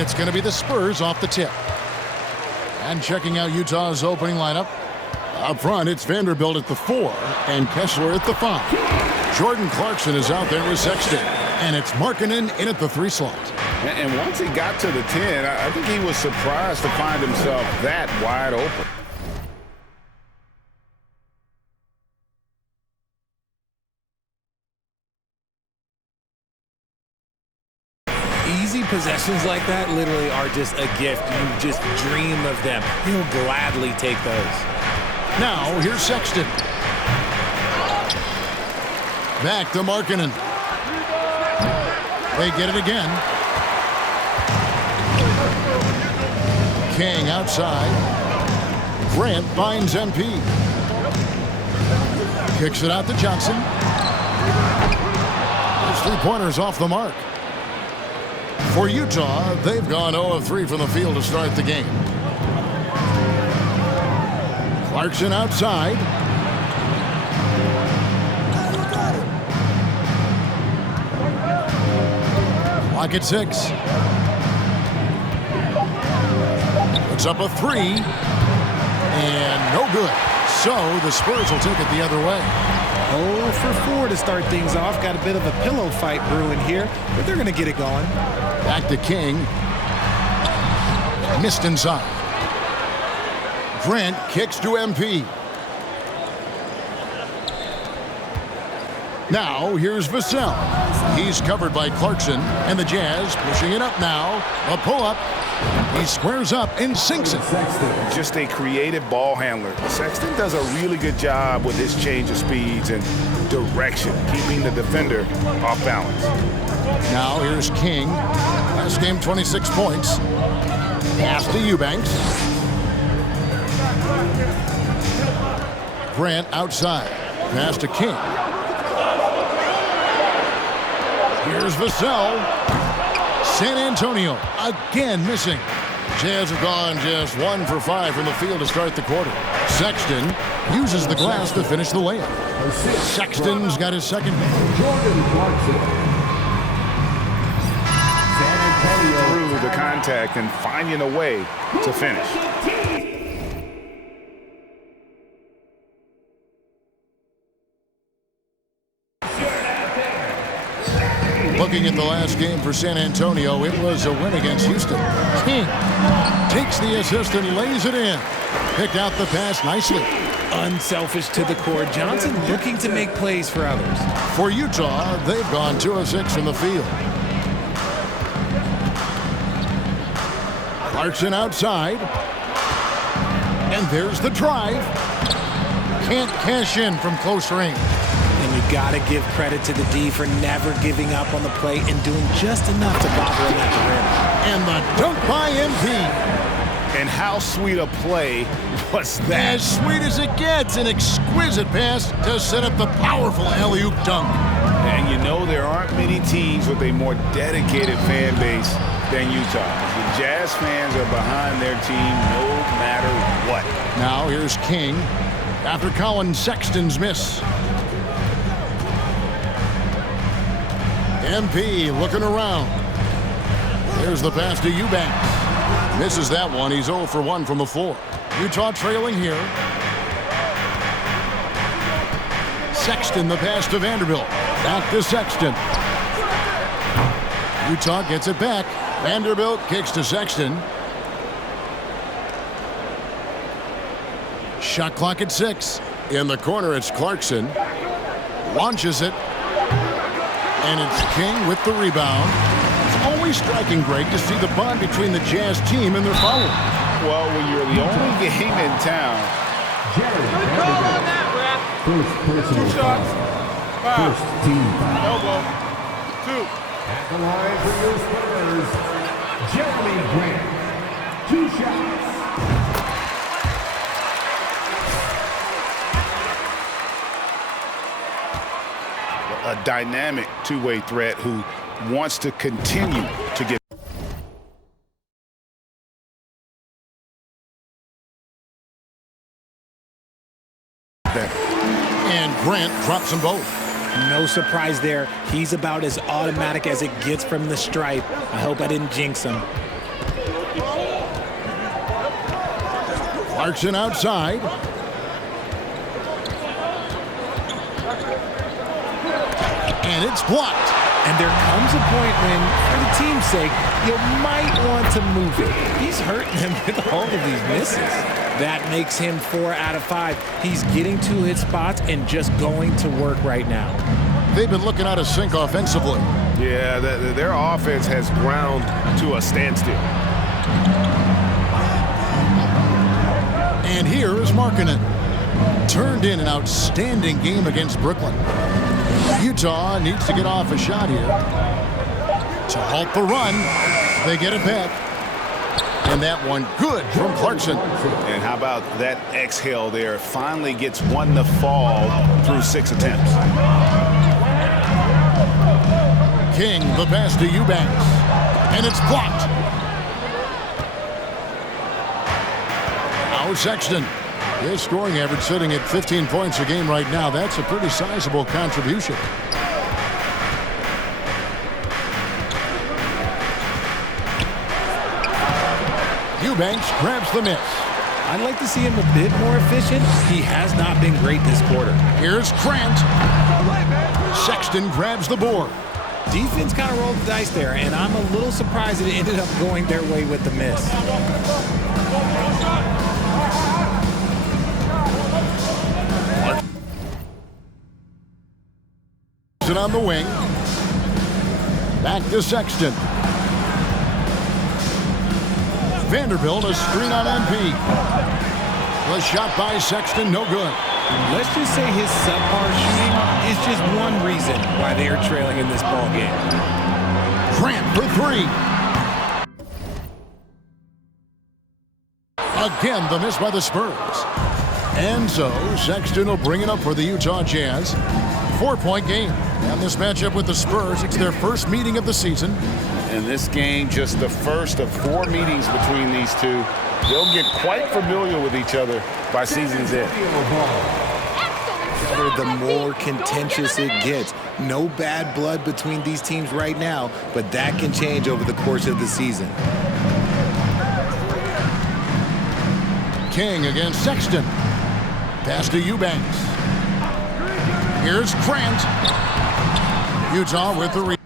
and it's going to be the Spurs off the tip. And checking out Utah's opening lineup. Up front, it's Vanderbilt at the 4 and Kessler at the 5. Jordan Clarkson is out there with Sexton, and it's Markkanen in at the 3 slot. And once he got to the 10, I think he was surprised to find himself that wide open. Easy possessions like that literally are just a gift. You just dream of them. He'll gladly take those. Now, here's Sexton. Back to Markkanen. They get it again. King outside. Grant finds MP. Kicks it out to Johnson. Those 3-pointers off the mark. For Utah, they've gone 0 of 3 from the field to start the game. Clarkson outside. Clock at 6. Puts up a 3. And no good. So the Spurs will take it the other way. 0 for 4 to start things off. Got a bit of a pillow fight brewing here, but they're going to get it going. Back to King. Missed inside. Grant kicks to MP. Now here's Vassell. He's covered by Clarkson, and the Jazz pushing it up now. A pull-up. He squares up and sinks it. Just a creative ball handler. Sexton does a really good job with his change of speeds and direction, keeping the defender off balance. Now here's King. Last game, 26 points. Pass to Eubanks. Grant outside. Pass to King. Here's Vassell. San Antonio again missing. Jazz have gone just 1 for 5 from the field to start the quarter. Sexton uses the glass to finish the layup. Sexton's got his second. Jordan Clarkson. San Antonio Through the contact and finding a way to finish. Looking at the last game for San Antonio, it was a win against Houston. King takes the assist and lays it in. Picked out the pass nicely. Unselfish to the core. Johnson looking to make plays for others. For Utah, they've gone 2 of 6 from the field. Clarkson outside. And there's the drive. Can't cash in from close range. And you got to give credit to the D for never giving up on the play and doing just enough to bother him at the rim. And the dunk by MP. And how sweet a play was that? As sweet as it gets, an exquisite pass to set up the powerful alley-oop dunk. And you know there aren't many teams with a more dedicated fan base than Utah. The Jazz fans are behind their team no matter what. Now here's King after Colin Sexton's miss. MP looking around. There's the pass to Eubanks. Misses that one. He's 0 for 1 from the floor. Utah trailing here. Sexton, the pass to Vanderbilt. Back to Sexton. Utah gets it back. Vanderbilt kicks to Sexton. Shot clock at 6. In the corner, it's Clarkson. Launches it. And it's King with the rebound. It's always striking, Greg, to see the bond between the Jazz team and their followers. Well, when you're the only game in town. First personal foul. First team foul. Elbow. 2. At the line for your Spurs, Jeremy Grant. 2 shots. A dynamic two-way threat who wants to continue to get. And Grant drops them both. No surprise there. He's about as automatic as it gets from the stripe. I hope I didn't jinx him. Clarkson outside. And it's blocked. And there comes a point when, for the team's sake, you might want to move it. He's hurting them with all of these misses. That makes him 4 out of 5. He's getting to his spots and just going to work right now. They've been looking out of sync offensively. Yeah, their offense has ground to a standstill. And here is Markkanen. Turned in an outstanding game against Brooklyn. Utah needs to get off a shot here to halt the run. They get it back. And that one good from Clarkson. And how about that exhale there? Finally gets one to fall through 6 attempts. King, the pass to Eubanks. And it's blocked. Now Sexton. His scoring average sitting at 15 points a game right now. That's a pretty sizable contribution. Eubanks grabs the miss. I'd like to see him a bit more efficient. He has not been great this quarter. Here's Grant. Sexton grabs the board. Defense kind of rolled the dice there, and I'm a little surprised that it ended up going their way with the miss. On the wing. Back to Sexton. Vanderbilt, a screen on MP. The shot by Sexton, no good. Let's just say his subpar shooting is just one reason why they are trailing in this ball game. Grant for 3. Again, the miss by the Spurs. And so, Sexton will bring it up for the Utah Jazz. 4-point game. And this matchup with the Spurs, it's their first meeting of the season. And this game, just the first of 4 meetings between these two. They'll get quite familiar with each other by season's end. The more contentious it gets. No bad blood between these teams right now, but that can change over the course of the season. King against Sexton. Pass to Eubanks. Here's Grant. Utah with the rebound.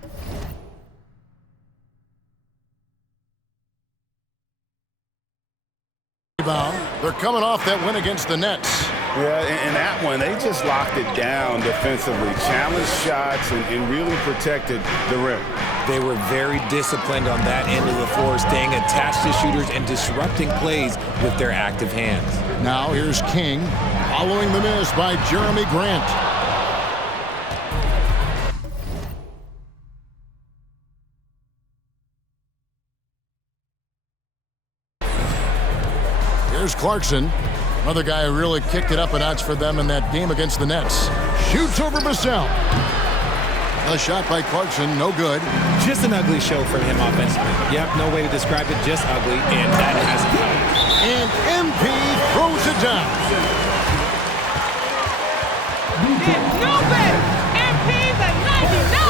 They're coming off that win against the Nets. Yeah, and that one, they just locked it down defensively. Challenged shots and really protected the rim. They were very disciplined on that end of the floor, staying attached to shooters and disrupting plays with their active hands. Now here's King, following the miss by Jeremy Grant. Here's Clarkson, another guy who really kicked it up a notch for them in that game against the Nets. Shoots over Vassell. A shot by Clarkson, no good. Just an ugly show from him offensively. Yep, no way to describe it, just ugly, and that hasn't helped. And MP throws it down. It's no better. MP's a 99.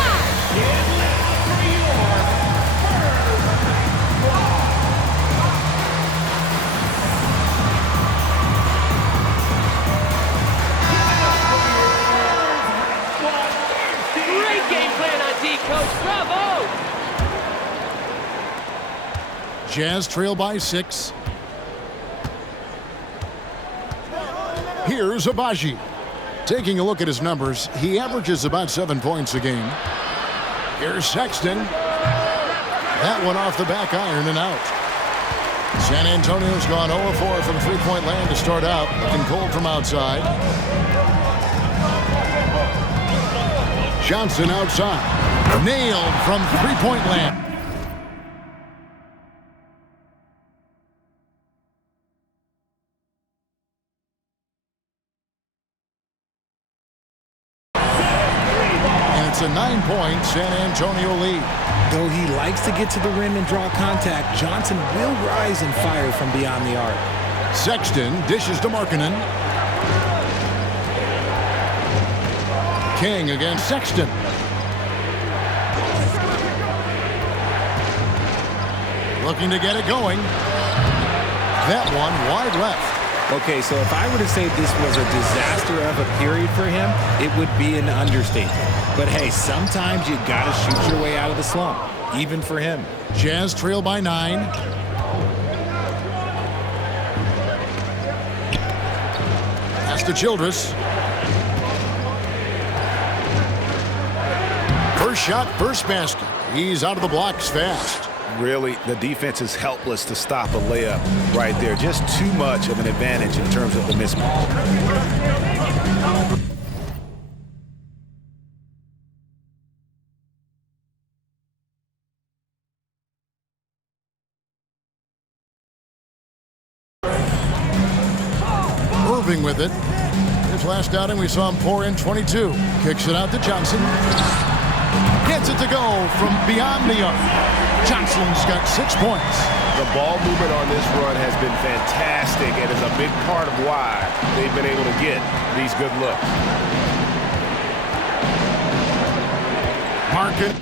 Great game plan on D, Coach. Bravo. Jazz trail by 6. Here's Abaji. Taking a look at his numbers, he averages about 7 points a game. Here's Sexton. That one off the back iron and out. San Antonio's gone 0-4 from three-point land to start out. Looking cold from outside. Johnson outside. Nailed from three-point land. It's a 9-point San Antonio lead. Though he likes to get to the rim and draw contact, Johnson will rise and fire from beyond the arc. Sexton dishes to Markkanen. King against Sexton. Looking to get it going. That one wide left. Okay, so if I were to say this was a disaster of a period for him, it would be an understatement. But hey, sometimes you gotta shoot your way out of the slump, even for him. Jazz trail by 9. Pass to Childress. First shot, first basket. He's out of the blocks fast. Really, the defense is helpless to stop a layup right there. Just too much of an advantage in terms of the mismatch. Irving with it. His last outing, we saw him pour in 22. Kicks it out to Johnson. Gets it to go from beyond the arc. Johnson's got 6 points. The ball movement on this run has been fantastic and is a big part of why they've been able to get these good looks. Markin.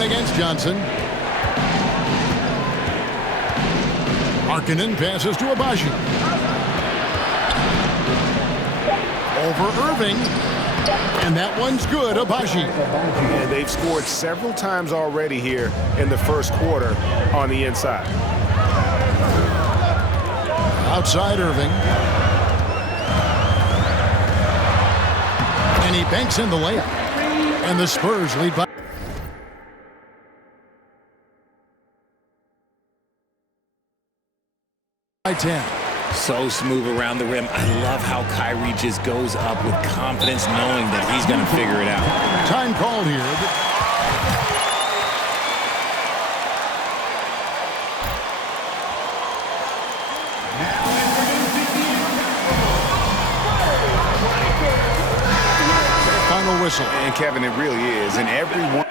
Against Johnson. Markkanen passes to Abaji. Over Irving. And that one's good, Abaji. And they've scored several times already here in the first quarter on the inside. Outside Irving. And he banks in the layup. And the Spurs lead by 10. So smooth around the rim. I love how Kyrie just goes up with confidence, knowing that he's going to figure it out. Time called here. Final whistle. And Kevin, it really is. And everyone.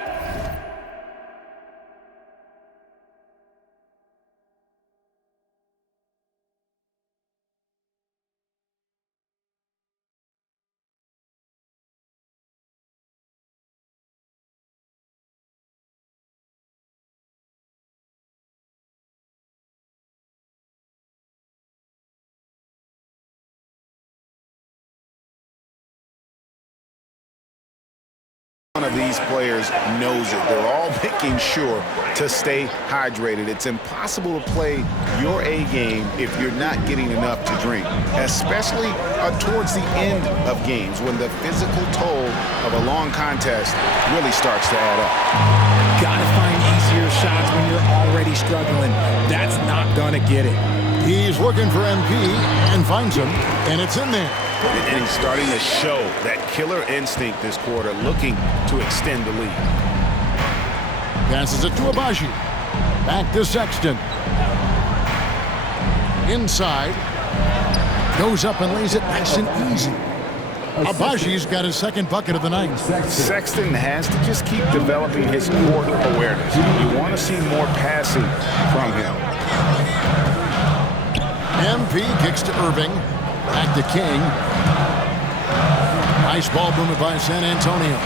One of these players knows it. They're all making sure to stay hydrated. It's impossible to play your A game if you're not getting enough to drink, especially towards the end of games when the physical toll of a long contest really starts to add up. Gotta find easier shots when you're already struggling. That's not gonna get it. He's looking for MP and finds him, and it's in there. And he's starting to show that killer instinct this quarter, looking to extend the lead. Passes it to Abaji. Back to Sexton. Inside. Goes up and lays it nice and easy. Abaji's got his second bucket of the night. Sexton has to just keep developing his court awareness. You want to see more passing from him. MP kicks to Irving. Back to King. Nice ball movement by San Antonio.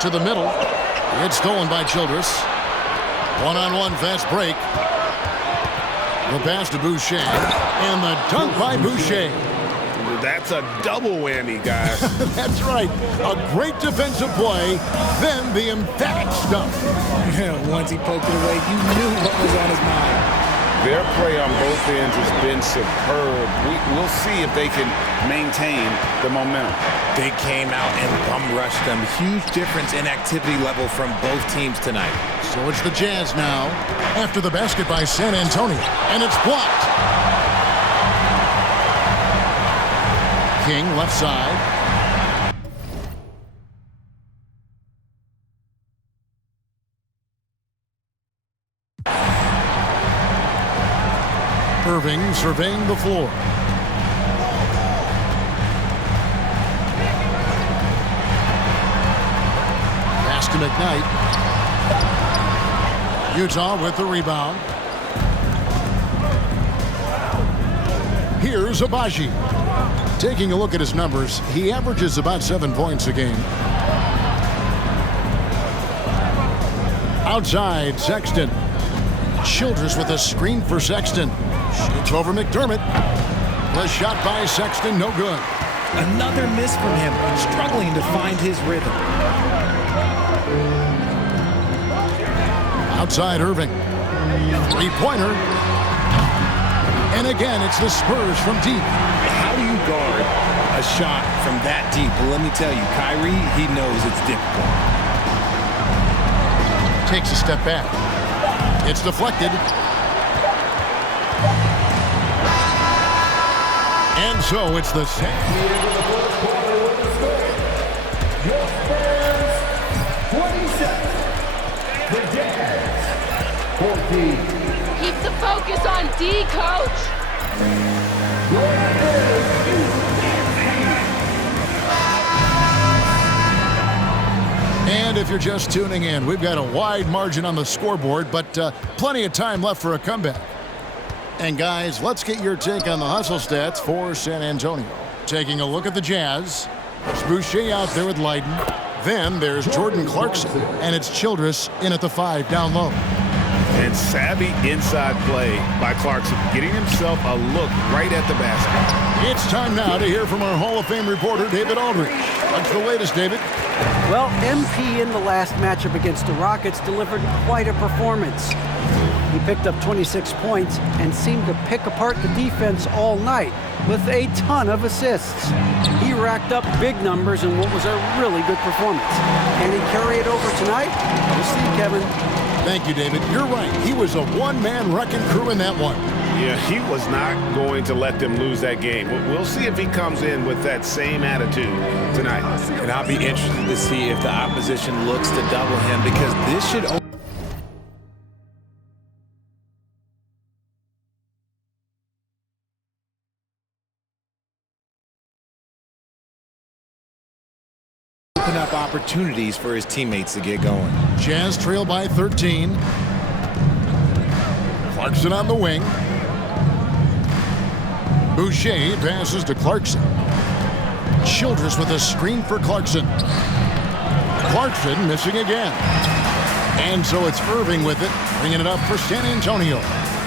To the middle. It's stolen by Childress. One-on-one fast break. The pass to Boucher. And the dunk by Boucher. That's a double whammy, guys. That's right. A great defensive play, then the emphatic stuff. Once he poked it away, you knew what was on his mind. Their play on both ends has been superb. We'll see if they can maintain the momentum. They came out and bum rushed them. Huge difference in activity level from both teams tonight. So it's the Jazz now after the basket by San Antonio, and it's blocked. King left side. Irving surveying the floor. Pass to McKnight. Utah with the rebound. Here's Abaji. Taking a look at his numbers, he averages about 7 points a game. Outside, Sexton. Childress with a screen for Sexton. Shoots over McDermott. The shot by Sexton, no good. Another miss from him, struggling to find his rhythm. Outside Irving. Three-pointer. And again, it's the Spurs from deep. How do you guard a shot from that deep? Well, let me tell you, Kyrie, he knows it's difficult. Takes a step back. It's deflected. And so it's the set. Your Spurs 27. The Jazz 14. Keep the focus on D, coach. And if you're just tuning in, we've got a wide margin on the scoreboard, but plenty of time left for a comeback. And guys, let's get your take on the hustle stats for San Antonio. Taking a look at the Jazz. It's Boucher out there with Leiden. Then there's Jordan Clarkson, and it's Childress in at the 5 down low. And savvy inside play by Clarkson, getting himself a look right at the basket. It's time now to hear from our Hall of Fame reporter, David Aldridge. What's the latest, David? Well, MP in the last matchup against the Rockets delivered quite a performance. He picked up 26 points and seemed to pick apart the defense all night with a ton of assists. He racked up big numbers in what was a really good performance. Can he carry it over tonight? We'll see, Kevin. Thank you, David. You're right. He was a one-man wrecking crew in that one. Yeah, he was not going to let them lose that game. We'll see if he comes in with that same attitude tonight. And I'll be interested to see if the opposition looks to double him, because this should open up opportunities for his teammates to get going. Jazz trail by 13. Clarkson on the wing. Boucher passes to Clarkson. Childress with a screen for Clarkson. Clarkson missing again. And so it's Irving with it, bringing it up for San Antonio.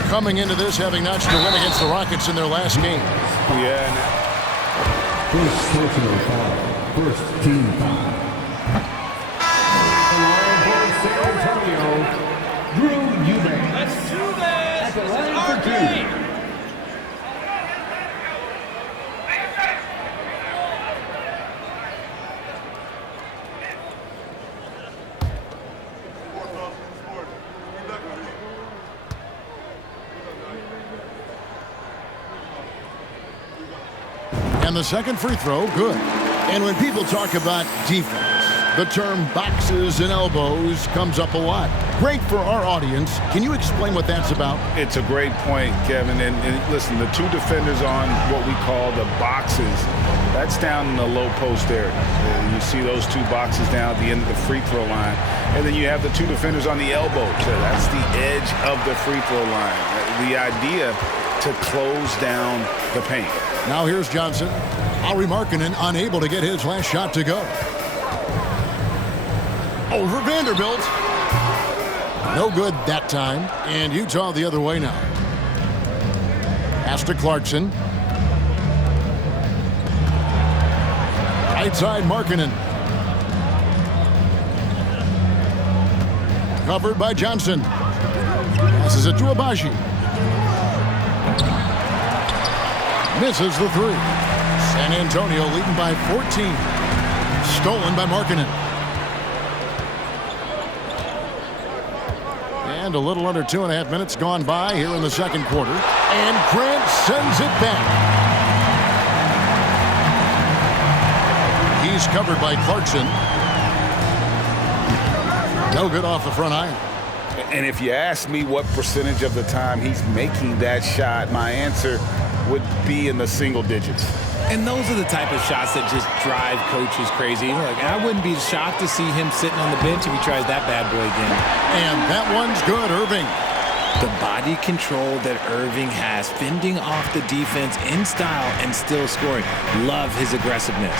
Coming into this, having notched a win against the Rockets in their last game. Yeah. First personal foul. First team foul. The line for San Antonio, Drew Eubanks. Let's do this. At the line for two. And the second free throw, good. And when people talk about defense, the term boxes and elbows comes up a lot. Great for our audience. Can you explain what that's about? It's a great point, Kevin. And listen, the two defenders on what we call the boxes, that's down in the low post area. You see those two boxes down at the end of the free throw line. And then you have the two defenders on the elbows. So that's the edge of the free throw line. The idea to close down the paint. Now here's Johnson. Lauri Markkanen unable to get his last shot to go. Over Vanderbilt. No good that time. And Utah the other way now. Pass to Clarkson. Right side Markkanen. Covered by Johnson. Passes it to Abaji. Misses the three. San Antonio leading by 14. Stolen by Markkanen. And a little under 2.5 minutes gone by here in the second quarter. And Grant sends it back. He's covered by Clarkson. No good off the front iron. And if you ask me what percentage of the time he's making that shot, my answer would be in the single digits. And those are the type of shots that just drive coaches crazy. Look, I wouldn't be shocked to see him sitting on the bench if he tries that bad boy again. And that one's good, Irving. The body control that Irving has, fending off the defense in style and still scoring. Love his aggressiveness.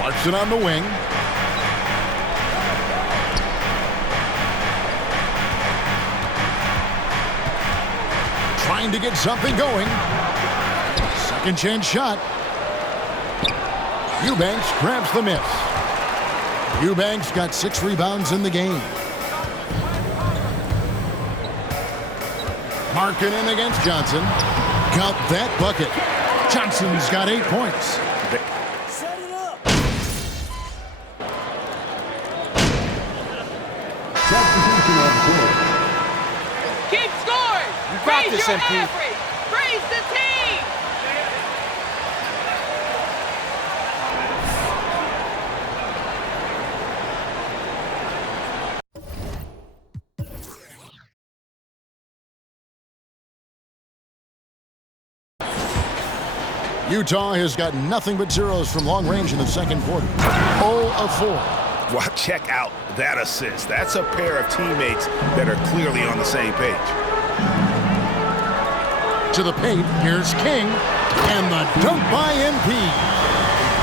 Clarkson on the wing. Trying to get something going. Second chance shot. Eubanks grabs the miss. Eubanks got 6 rebounds in the game. Markkanen against Johnson. Got that bucket. Johnson's got 8 points. Set it up. Substitution on court. Keep scoring. You got Raise this, your MP. average. Raise the team. Utah has got nothing but zeros from long range in the second quarter. 0 of 4. Well, check out that assist. That's a pair of teammates that are clearly on the same page. To the paint, here's King. And the dunk by MP.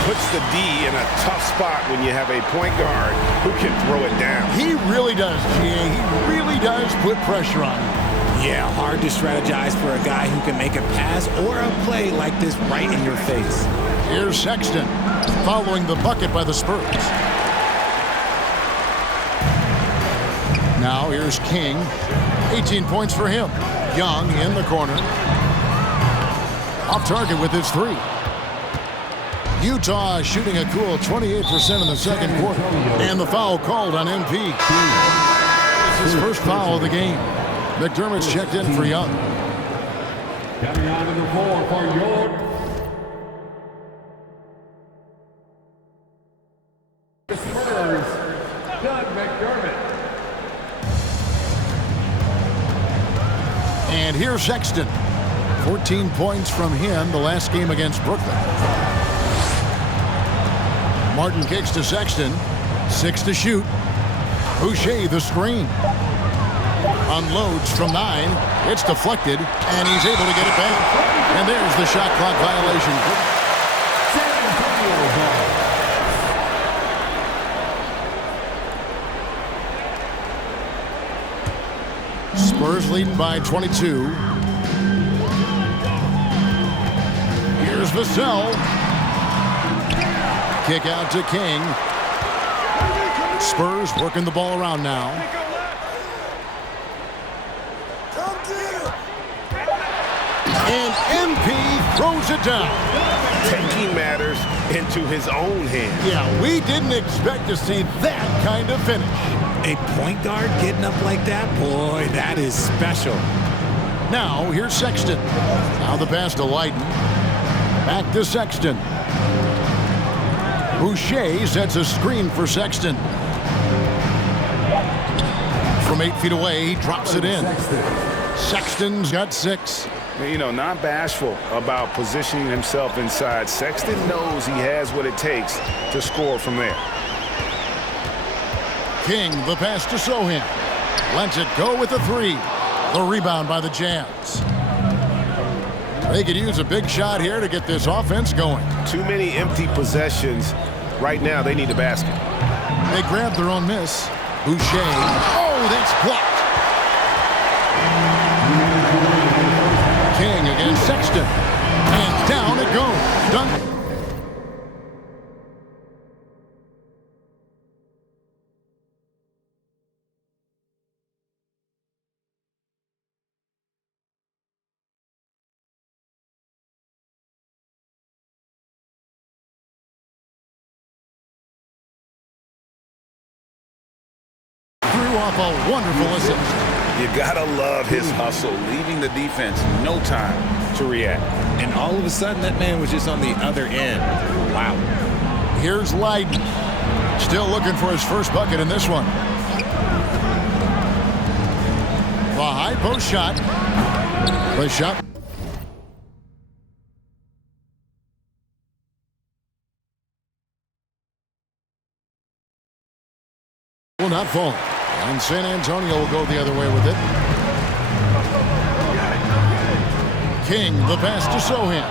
Puts the D in a tough spot when you have a point guard who can throw it down. He really does, GA. He really does put pressure on him. Yeah, hard to strategize for a guy who can make a pass or a play like this right in your face. Here's Sexton following the bucket by the Spurs. Now here's King. 18 points for him. Young in the corner. Off target with his 3. Utah shooting a cool 28% in the second quarter. And the foul called on MP. His first foul of the game. McDermott's checked in for Young. Coming out of the floor for York. The Spurs, Doug McDermott. And here's Sexton. 14 points from him the last game against Brooklyn. Martin kicks to Sexton. 6 to shoot. Boucher the screen. Unloads from 9. It's deflected, and he's able to get it back. And there's the shot clock violation. San Antonio ball. Spurs leading by 22. Here's Vassell. Kick out to King. Spurs working the ball around now. And MP throws it down. Taking matters into his own hands. Yeah, we didn't expect to see that kind of finish. A point guard getting up like that? Boy, that is special. Now, here's Sexton. Now the pass to Leiden. Back to Sexton. Boucher sets a screen for Sexton. From 8 feet away, he drops it in. Sexton's got 6. You know, not bashful about positioning himself inside. Sexton knows he has what it takes to score from there. King, the pass to Sohan. Lets it go with a 3. The rebound by the Jazz. They could use a big shot here to get this offense going. Too many empty possessions. Right now, they need a basket. They grab their own miss. Boucher. Oh, that's blocked. King against Sexton. And down it goes. Dunk. off a wonderful assist. You gotta love his hustle, leaving the defense no time to react. And all of a sudden, that man was just on the other end. Wow. Here's Leiden. Still looking for his first bucket in this one. The high post shot. The shot. Will not fall. And San Antonio will go the other way with it. King, the pass to Sohan.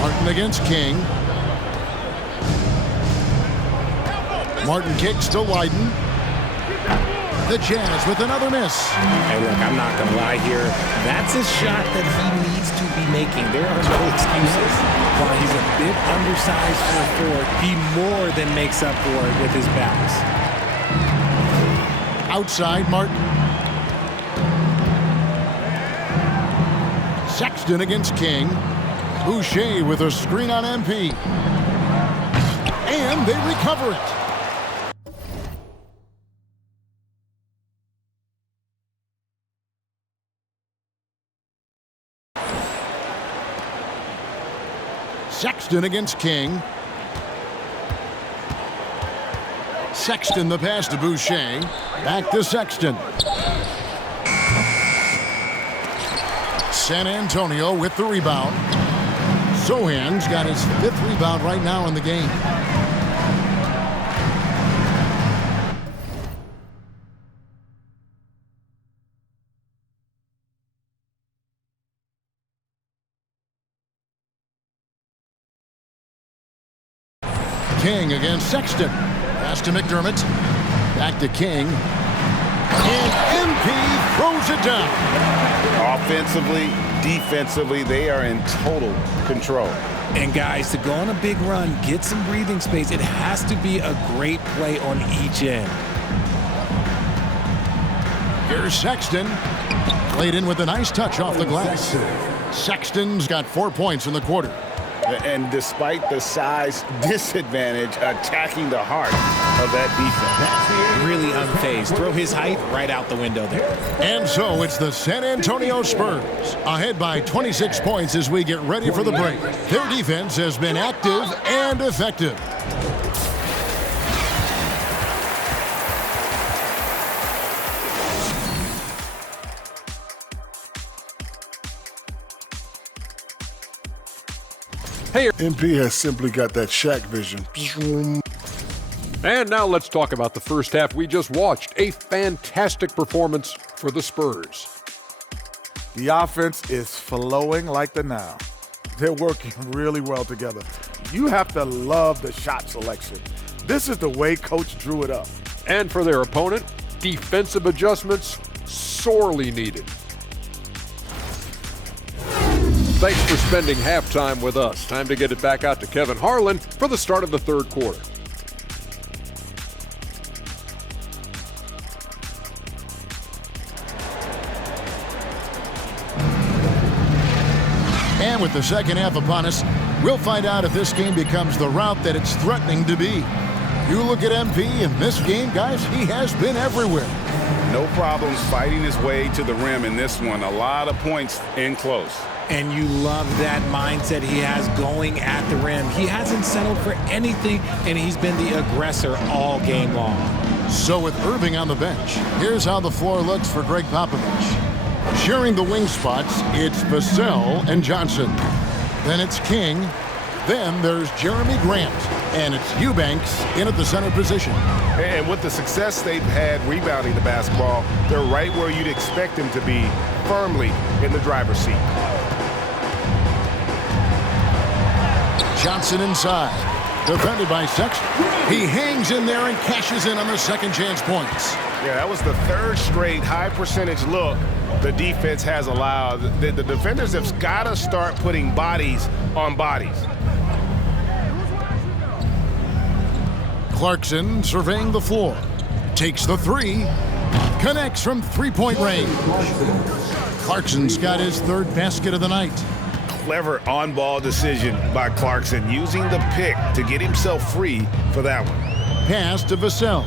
Martin against King. Martin kicks to Leiden. The Jazz with another miss. Hey, look, I'm not going to lie here. That's a shot that he needs to be making. There are no excuses. While he's a bit undersized for a forward, he more than makes up for it with his bounce. Outside, Martin. Sexton against King. Boucher with a screen on MP. And they recover it. Sexton against King. Sexton the pass to Boucher. Back to Sexton. San Antonio with the rebound. Sohan's got his 5th rebound right now in the game. King against Sexton. Pass to McDermott. Back to King. And MP throws it down. Offensively, defensively, they are in total control. And guys, to go on a big run, get some breathing space, it has to be a great play on each end. Here's Sexton. Played in with a nice touch off the glass. Sexton's got 4 points in the quarter. And despite the size disadvantage, attacking the heart of that defense. Really unfazed. Throw his height right out the window there. And so it's the San Antonio Spurs ahead by 26 points as we get ready for the break. Their defense has been active and effective. MP has simply got that Shaq vision. And now let's talk about the first half we just watched. A fantastic performance for the Spurs. The offense is flowing like the Nile. They're working really well together. You have to love the shot selection. This is the way Coach drew it up. And for their opponent, defensive adjustments sorely needed. Thanks for spending halftime with us. Time to get it back out to Kevin Harlan for the start of the third quarter. And with the second half upon us, we'll find out if this game becomes the route that it's threatening to be. You look at MP in this game, guys, he has been everywhere. No problems fighting his way to the rim in this one. A lot of points in close. And you love that mindset he has going at the rim. He hasn't settled for anything, and he's been the aggressor all game long. So with Irving on the bench, here's how the floor looks for Greg Popovich. Sharing the wing spots, it's Vassell and Johnson. Then it's King. Then there's Jeremy Grant. And it's Eubanks in at the center position. And with the success they've had rebounding the basketball, they're right where you'd expect them to be, firmly in the driver's seat. Johnson inside. Defended by Sexton. He hangs in there and cashes in on the second chance points. Yeah, that was the third straight high percentage look the defense has allowed. The defenders have got to start putting bodies on bodies. Clarkson surveying the floor. Takes the three. Connects from three-point range. Clarkson's got his third basket of the night. Clever on-ball decision by Clarkson, using the pick to get himself free for that one. Pass to Vassell.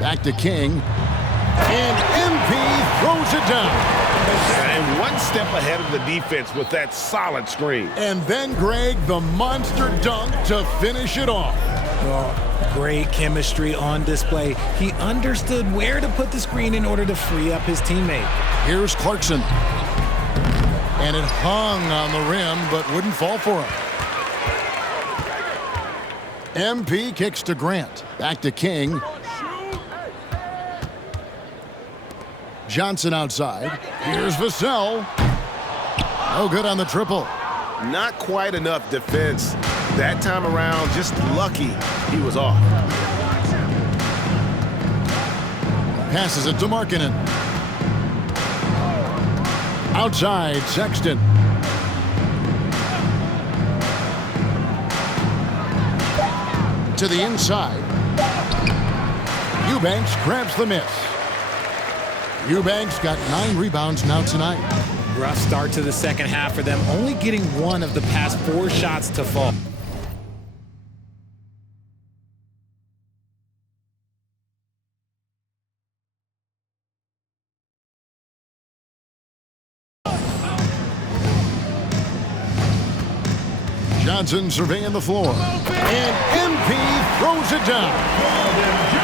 Back to King. And MP throws it down. And one step ahead of the defense with that solid screen. And then, Greg, the monster dunk to finish it off. Oh, great chemistry on display. He understood where to put the screen in order to free up his teammate. Here's Clarkson. And it hung on the rim, but wouldn't fall for him. MP kicks to Grant. Back to King. Johnson outside. Here's Vassell. No good on the triple. Not quite enough defense. That time around, just lucky he was off. Passes it to Markkanen. Outside, Sexton. To the inside. Eubanks grabs the miss. Eubanks got 9 rebounds now tonight. Rough start to the second half for them, only getting 1 of the past 4 shots to fall. Johnson surveying the floor. And MP throws it down.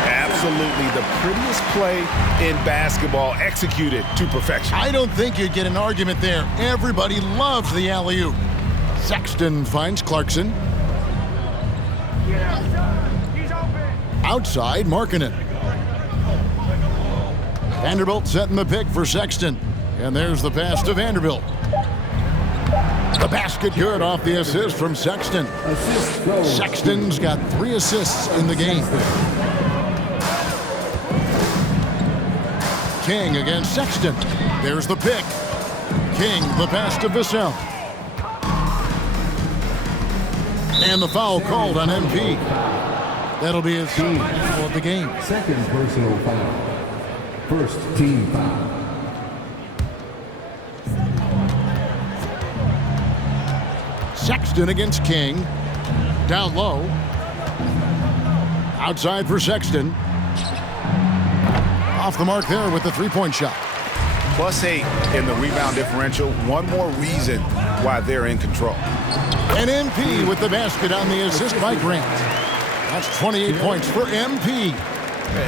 Absolutely the prettiest play in basketball, executed to perfection. I don't think you'd get an argument there. Everybody loves the alley-oop. Sexton finds Clarkson. Outside, Markkanen. Vanderbilt setting the pick for Sexton. And there's the pass to Vanderbilt. The basket good off the assist from Sexton. Sexton's got 3 assists in the game. King against Sexton. There's the pick. King, the pass to Vassell. And the foul called on MP. That'll be his foul of the game. Second personal foul. First team foul. Sexton against King. Down low. Outside for Sexton. Off the mark there with the 3-point shot. +8 in the rebound differential. One more reason why they're in control. And MP with the basket on the assist by Grant. That's 28 points for MP.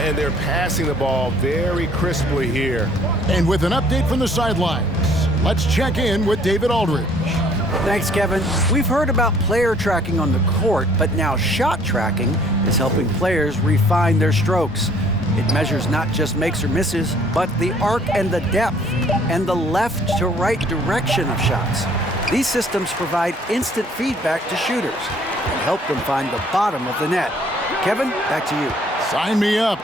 And they're passing the ball very crisply here. And with an update from the sidelines, let's check in with David Aldridge. Thanks, Kevin. We've heard about player tracking on the court, but now shot tracking is helping players refine their strokes. It measures not just makes or misses, but the arc and the depth and the left to right direction of shots. These systems provide instant feedback to shooters and help them find the bottom of the net. Kevin, back to you. Sign me up.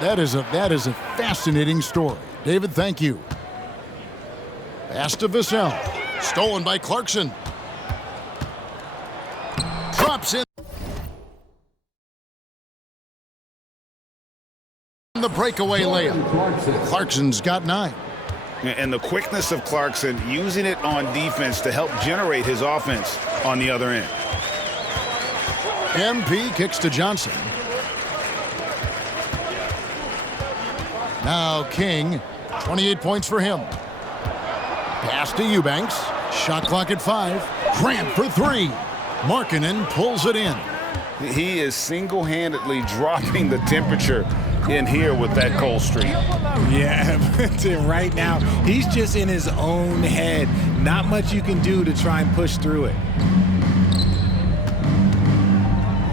That is a fascinating story. David, thank you. Pass to Vassell. Stolen by Clarkson. Drops in. The breakaway layup. Clarkson's got 9. And the quickness of Clarkson, using it on defense to help generate his offense on the other end. MP kicks to Johnson. Now King, 28 points for him. Pass to Eubanks. Shot clock at 5. Grant for 3. Markkanen pulls it in. He is single-handedly dropping the temperature in here with that cold streak. Yeah, but right now, he's just in his own head. Not much you can do to try and push through it.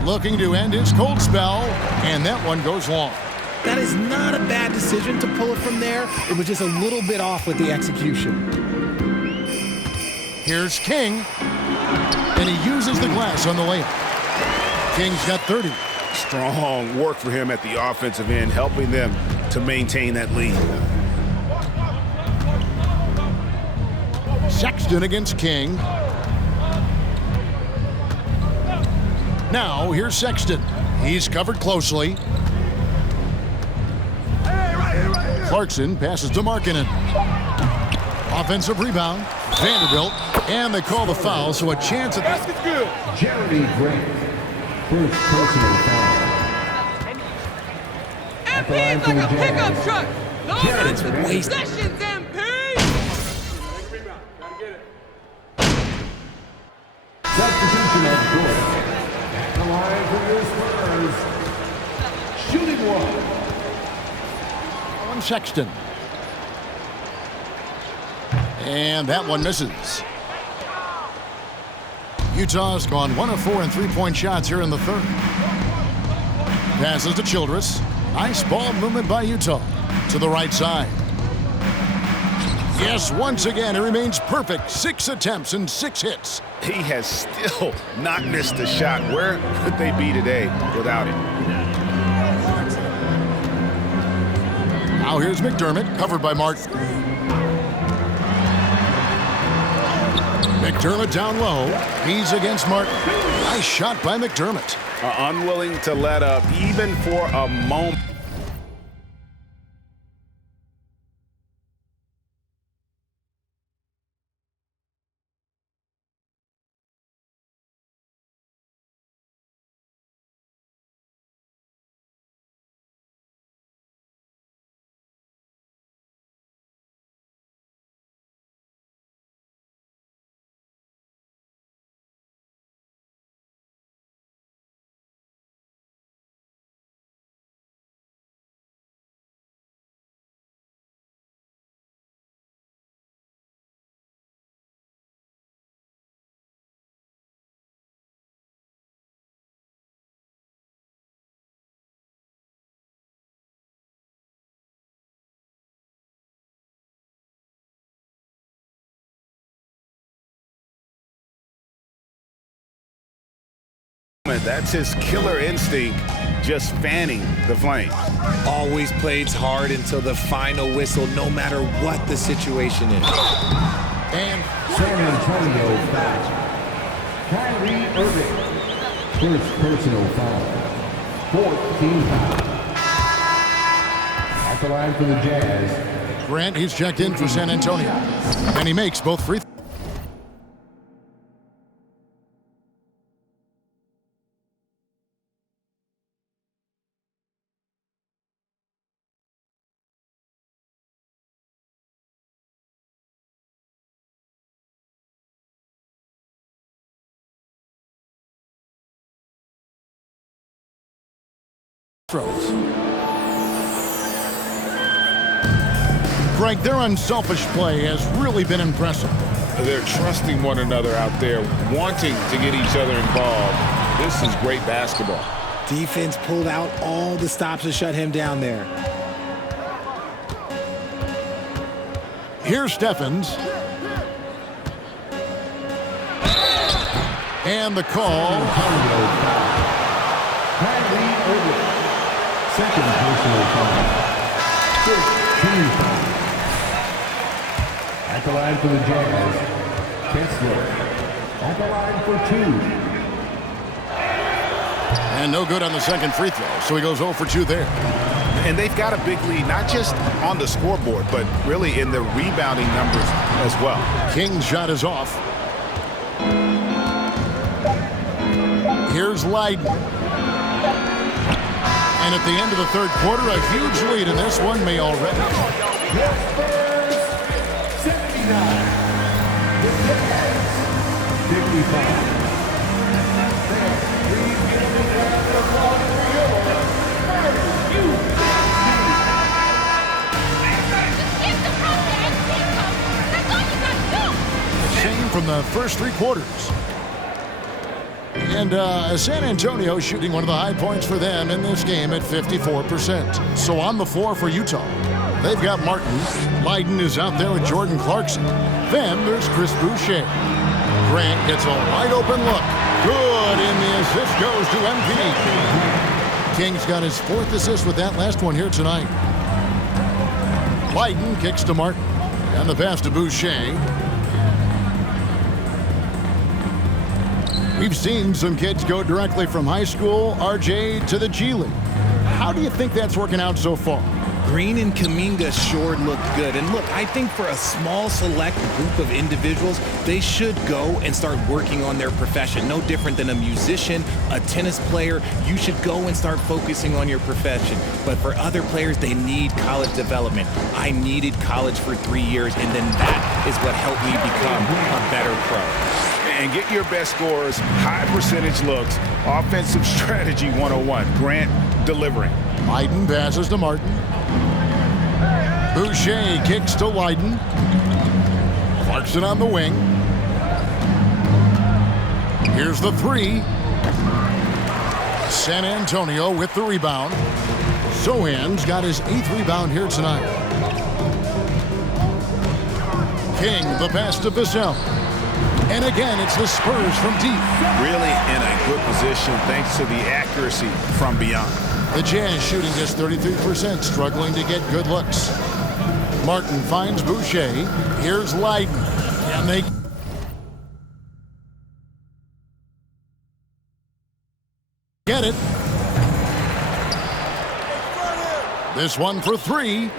Looking to end his cold spell, and that one goes long. That is not a bad decision to pull it from there. It was just a little bit off with the execution. Here's King, and he uses the glass on the layup. King's got 30. Strong work for him at the offensive end, helping them to maintain that lead. Sexton against King. Now, here's Sexton. He's covered closely. Clarkson passes to Markkanen. Offensive rebound. Vanderbilt. And they call the foul, so a chance at this. Jeremy Grant. First personal foul. MP's like a pickup truck. No It's wasted. possessions, MP. Substitution of Gordon. At the line for your Spurs. Shooting one. Sexton. And that one misses. Utah's gone 1 of 4 in three-point shots here in the third. Passes to Childress. Nice ball movement by Utah to the right side. Yes, once again, it remains perfect. 6 attempts and 6 hits. He has still not missed a shot. Where would they be today without him? Now here's McDermott, covered by Martin. McDermott down low. He's against Martin. Nice shot by McDermott. Unwilling to let up even for a moment. That's his killer instinct, just fanning the flame. Always plays hard until the final whistle, no matter what the situation is. And San Antonio foul. Kyrie Irving. First personal foul. 4th team foul. At the line for the Jazz. Grant, he's checked in for San Antonio. And he makes both free throws. Greg, their unselfish play has really been impressive. They're trusting one another out there, wanting to get each other involved. This is great basketball. Defense pulled out all the stops to shut him down there. Here's Steffens. And the call. Kyrie Irving. Second personal foul. 15 foul. At the line for the Jazz, Kessler. At the line for 2. And no good on the second free throw, so he goes 0 for 2 there. And they've got a big lead, not just on the scoreboard, but really in the rebounding numbers as well. King's shot is off. Here's Leiden. And at the end of the third quarter, a huge lead in this one may already. Your Spurs, 79. The Jazz, 55. Same from the first 3 quarters. And San Antonio shooting one of the high points for them in this game at 54%. So on the floor for Utah, they've got Martin. Leiden is out there with Jordan Clarkson. Then there's Chris Boucher. Grant gets a wide open look. Good, and the assist goes to MP. King's got his 4th assist with that last one here tonight. Leiden kicks to Martin. And the pass to Boucher. We've seen some kids go directly from high school, RJ, to the G League. How do you think that's working out so far? Green and Kuminga sure look good. And look, I think for a small select group of individuals, they should go and start working on their profession. No different than a musician, a tennis player. You should go and start focusing on your profession. But for other players, they need college development. I needed college for 3 years, and then that is what helped me become a better pro. And get your best scores, high percentage looks, offensive strategy 101. Grant delivering. Leiden passes to Martin. Boucher kicks to Leiden. Clarkson on the wing. Here's the three. San Antonio with the rebound. Sohan's got his 8th rebound here tonight. King, the pass to Vassell. And again, it's the Spurs from deep. Really in a good position thanks to the accuracy from beyond. The Jazz shooting just 33%, struggling to get good looks. Martin finds Boucher. Here's Leiden. And they get it. This one for three.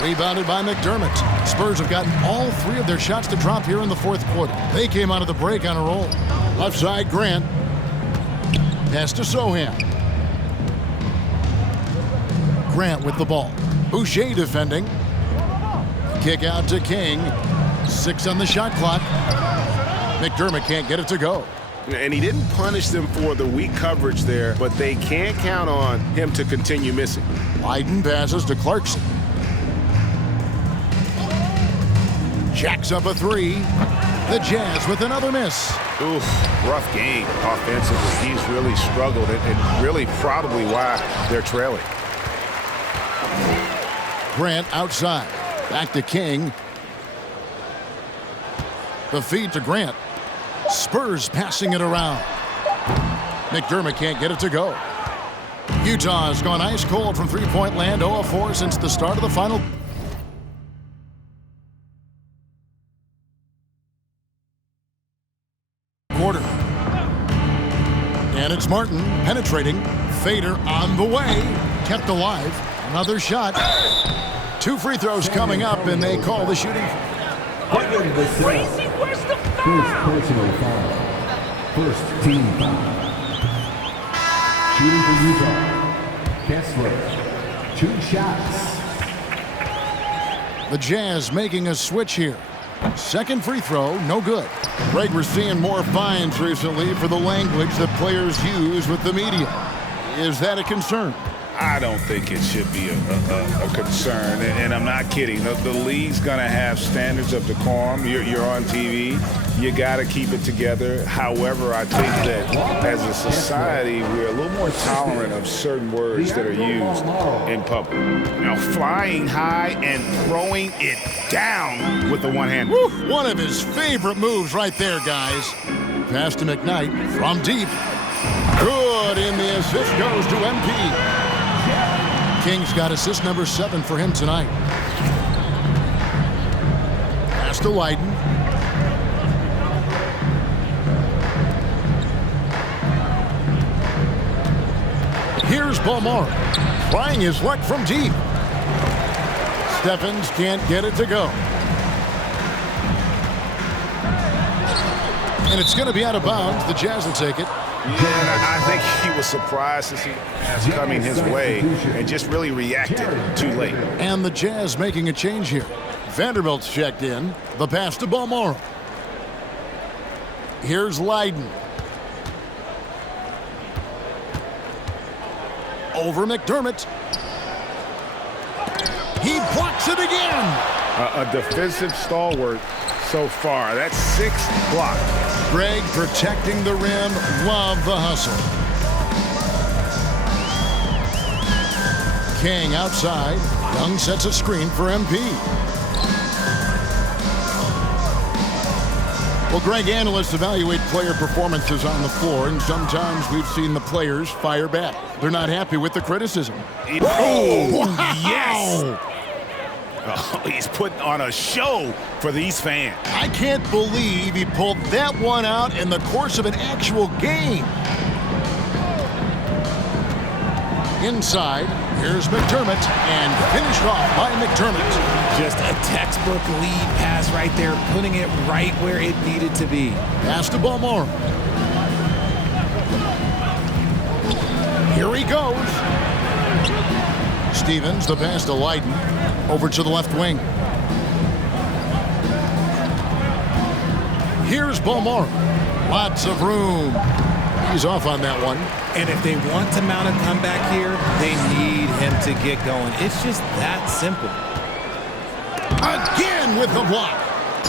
Rebounded by McDermott. Spurs have gotten all 3 of their shots to drop here in the 4th quarter. They came out of the break on a roll. Left side, Grant. Pass to Sohan. Grant with the ball. Boucher defending. Kick out to King. 6 on the shot clock. McDermott can't get it to go. And he didn't punish them for the weak coverage there, but they can't count on him to continue missing. Leiden passes to Clarkson. Jacks up a 3. The Jazz with another miss. Oof, rough game offensively. He's really struggled, and really probably why they're trailing. Grant outside. Back to King. The feed to Grant. Spurs passing it around. McDermott can't get it to go. Utah's gone ice cold from three-point land, 0 of 4 since the start of the final quarter. And it's Martin penetrating. Fader on the way. Kept alive. Another shot. 2 free throws coming up, and they call the shooting. Crazy, where's the First personal foul. First team foul. Shooting for Utah. Kessler. 2 shots. The Jazz making a switch here. Second free throw, no good. Greg, we're seeing more fines recently for the language that players use with the media. Is that a concern? I don't think it should be a concern, and I'm not kidding. The league's going to have standards of decorum. You're on TV. You got to keep it together. However, I think that as a society, we're a little more tolerant of certain words that are used in public. You know, flying high and throwing it down with the one hand. Woo, one of his favorite moves right there, guys. Pass to McKnight from deep. Good, and the assist goes to MP. King's got assist number 7 for him tonight. Pass to Leiden. Here's Balmore, trying his luck from deep. Stephens can't get it to go. And it's going to be out of bounds. The Jazz will take it. Yeah, I think he was surprised to see it coming his way and just really reacted too late. And the Jazz making a change here. Vanderbilt's checked in. The pass to Balmore. Here's Leiden. Over McDermott. He blocks it again. A defensive stalwart so far. That's 6 blocks. Greg protecting the rim. Love the hustle. King outside. Young sets a screen for MP. Well, Greg, analysts evaluate player performances on the floor, and sometimes we've seen the players fire back. They're not happy with the criticism. Oh, wow. Yes! Oh, he's putting on a show for these fans. I can't believe he pulled that one out in the course of an actual game. Inside. Here's McDermott, and finished off by McDermott. Just a textbook lead pass right there, putting it right where it needed to be. Pass to Balmore. Here he goes. Stevens, the pass to Leiden. Over to the left wing. Here's Balmore. Lots of room. He's off on that one. And if they want to mount a comeback here, they need him to get going. It's just that simple. Again with the block.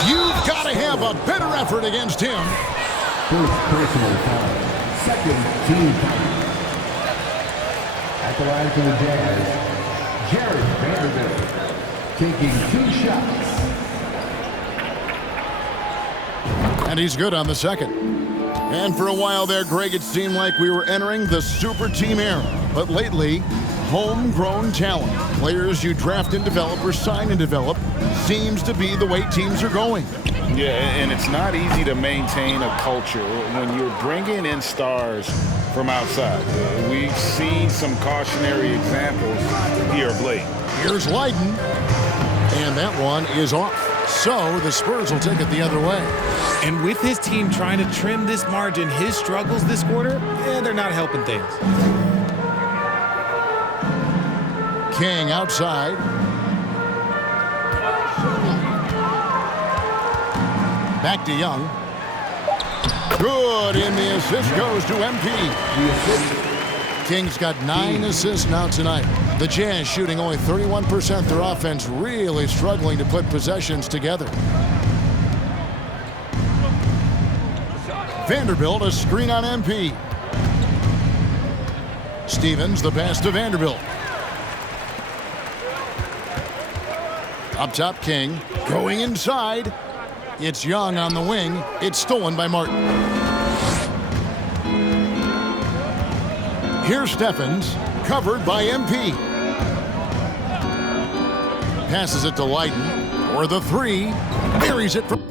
You've got to have a better effort against him. First personal foul. Second team foul. At the line for the Jazz, Jared Vanderbilt taking 2 shots. And he's good on the second. And for a while there, Greg, it seemed like we were entering the super team era. But lately, homegrown talent, players you draft and develop or sign and develop, seems to be the way teams are going. Yeah, and it's not easy to maintain a culture when you're bringing in stars from outside. We've seen some cautionary examples here of late. Here's Leiden, and that one is off. So the Spurs will take it the other way. And with his team trying to trim this margin, his struggles this quarter, they're not helping things. King outside. Back to Young. Good, and the assist goes to MP. King's got 9 assists now tonight. The Jazz shooting only 31%. Their offense really struggling to put possessions together. Vanderbilt, a screen on MP. Stevens, the pass to Vanderbilt. Up top, King. Going inside. It's Young on the wing. It's stolen by Martin. Here's Steffens, covered by MP. Passes it to Leiden, or the 3. Buries it from...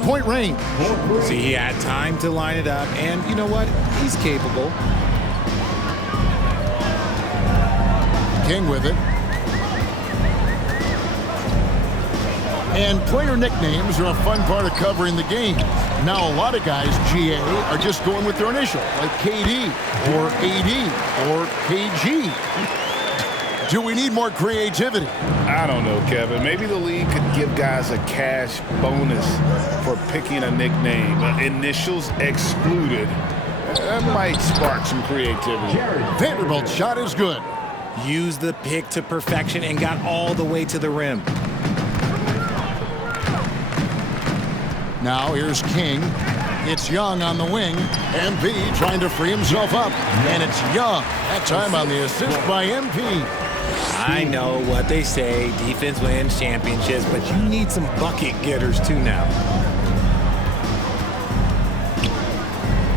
three-point range. See, he had time to line it up, and you know what? He's capable. King with it. And player nicknames are a fun part of covering the game. Now, a lot of guys, GA, are just going with their initial, like KD or AD or KG. Do we need more creativity? I don't know, Kevin. Maybe the league could give guys a cash bonus for picking a nickname. Initials excluded. That might spark some creativity. Vanderbilt's shot is good. Used the pick to perfection and got all the way to the rim. Now here's King. It's Young on the wing. MP trying to free himself up. And it's Young. That time on the assist by MP. I know what they say, defense wins championships, but you need some bucket getters too now.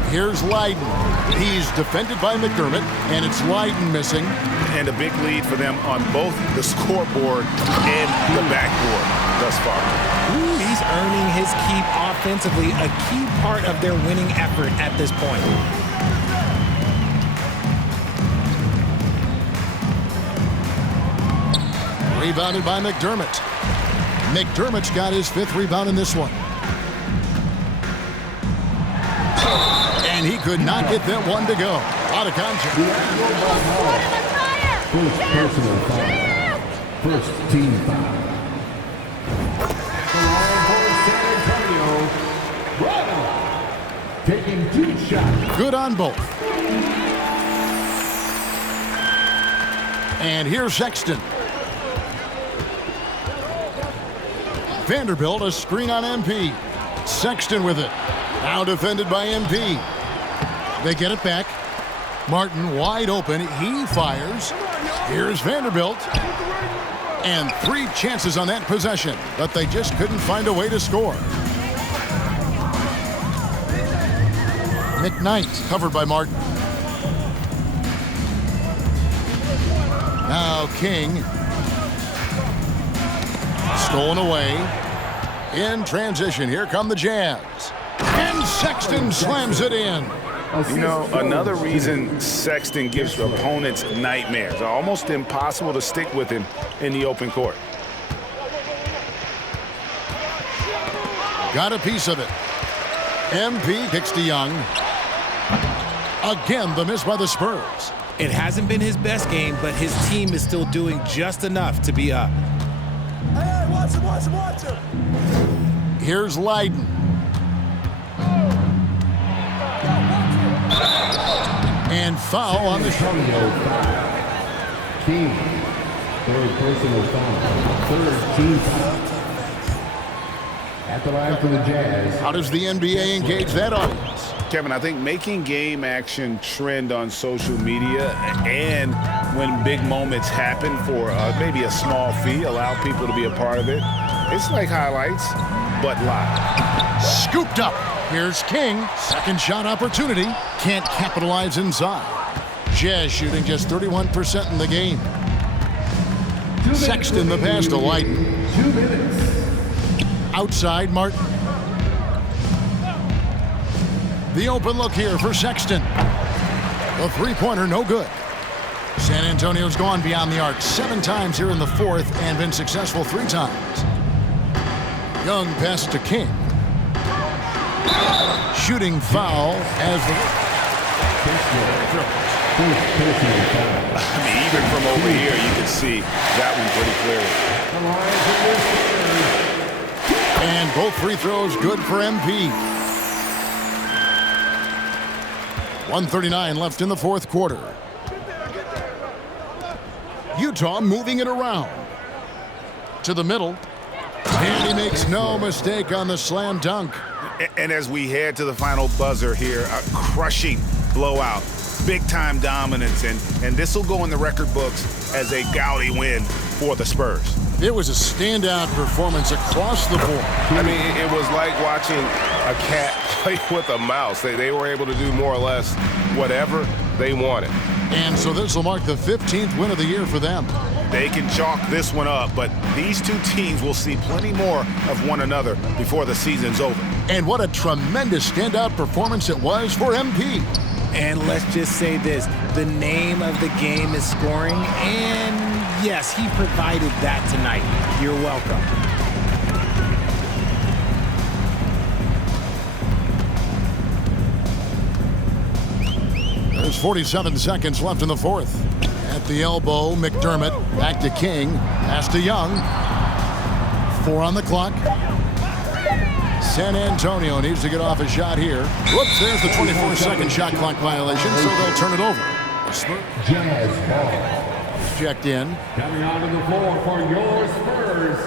Here's Leiden. He's defended by McDermott, and it's Leiden missing. And a big lead for them on both the scoreboard and the backboard thus far. Ooh, he's earning his keep offensively, a key part of their winning effort at this point. Rebounded by McDermott. McDermott's got his 5th rebound in this one. And he could not get that one to go. Out of contact. First personal foul. First team foul. The line for San Antonio. Taking 2 shots. Good on both. And here's Sexton. Vanderbilt, a screen on MP. Sexton with it. Now defended by MP. They get it back. Martin wide open. He fires. Here's Vanderbilt. And 3 chances on that possession, but they just couldn't find a way to score. McKnight covered by Martin. Now King. Stolen away. In transition, here come the Jazz. And Sexton slams it in. You know, another reason Sexton gives opponents nightmares. Almost impossible to stick with him in the open court. Got a piece of it. MP kicks to Young. Again, the miss by the Spurs. It hasn't been his best game, but his team is still doing just enough to be up. Hey, watch him. Here's Leiden. And foul on the shot. Team. 3rd personal foul. 3rd team foul. At the line for the Jazz. How does the NBA engage that audience? Kevin, I think making game action trend on social media and when big moments happen for maybe a small fee, allow people to be a part of it. It's like highlights, but live. Scooped up. Here's King. Second shot opportunity. Can't capitalize inside. Jazz shooting just 31% in the game. Sexton the pass to Leiden. 2 minutes. Outside Martin. The open look here for Sexton. The 3-pointer no good. San Antonio's gone beyond the arc 7 times here in the 4th and been successful 3 times. Young pass to King. Shooting foul as the... I mean, even from over here, you can see that one pretty clearly. And both free throws good for MP. 1:39 left in the 4th quarter. Utah moving it around. To the middle. And he makes no mistake on the slam dunk. And as we head to the final buzzer here, a crushing blowout. Big-time dominance, and this will go in the record books as a gaudy win for the Spurs. It was a standout performance across the board. I mean, it was like watching a cat play with a mouse. They were able to do more or less whatever they wanted. And so this will mark the 15th win of the year for them. They can chalk this one up, but these two teams will see plenty more of one another before the season's over. And what a tremendous standout performance it was for MP. And let's just say this, the name of the game is scoring, and yes, he provided that tonight. You're welcome. There's 47 seconds left in the fourth. At the elbow, McDermott. Back to King. Pass to Young. 4 on the clock. San Antonio needs to get off a shot here. Whoops, there's the 24-second shot clock violation, so they'll turn it over. Jazz ball. Checked in. Coming onto the floor for your Spurs,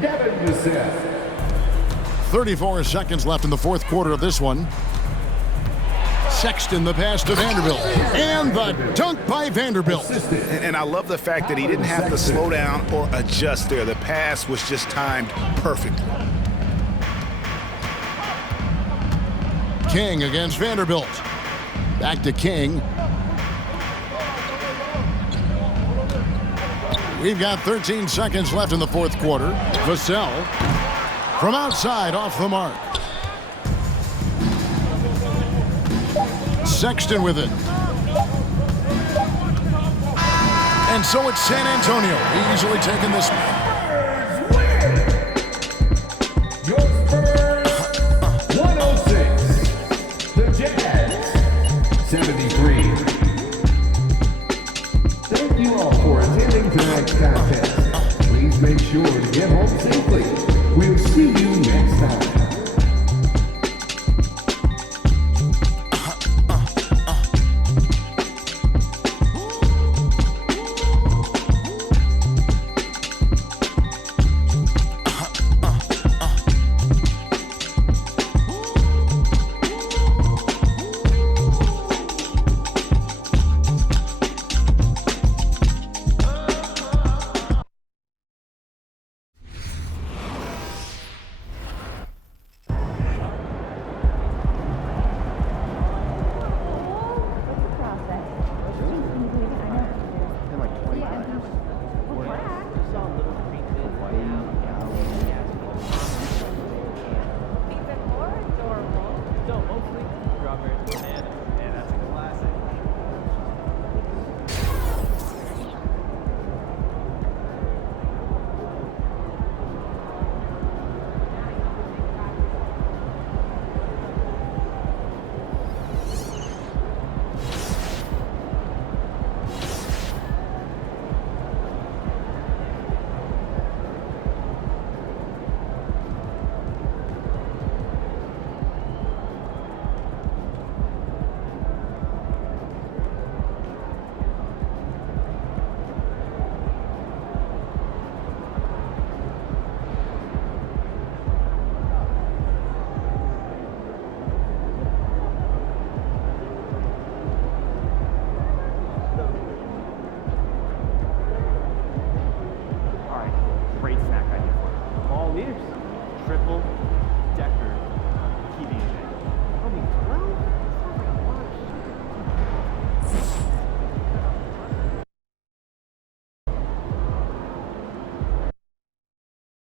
Devin Vassell. 34 seconds left in the fourth quarter of this one. Sexton, the pass to Vanderbilt. And the dunk by Vanderbilt. And I love the fact that he didn't have to slow down or adjust there. The pass was just timed perfectly. King against Vanderbilt. Back to King. We've got 13 seconds left in the fourth quarter. Vassell from outside off the mark. Sexton with it. And so it's San Antonio easily taking this. Your Spurs, 106. The Jazz, 73. Thank you all for attending tonight's contest. Please make sure to get home safe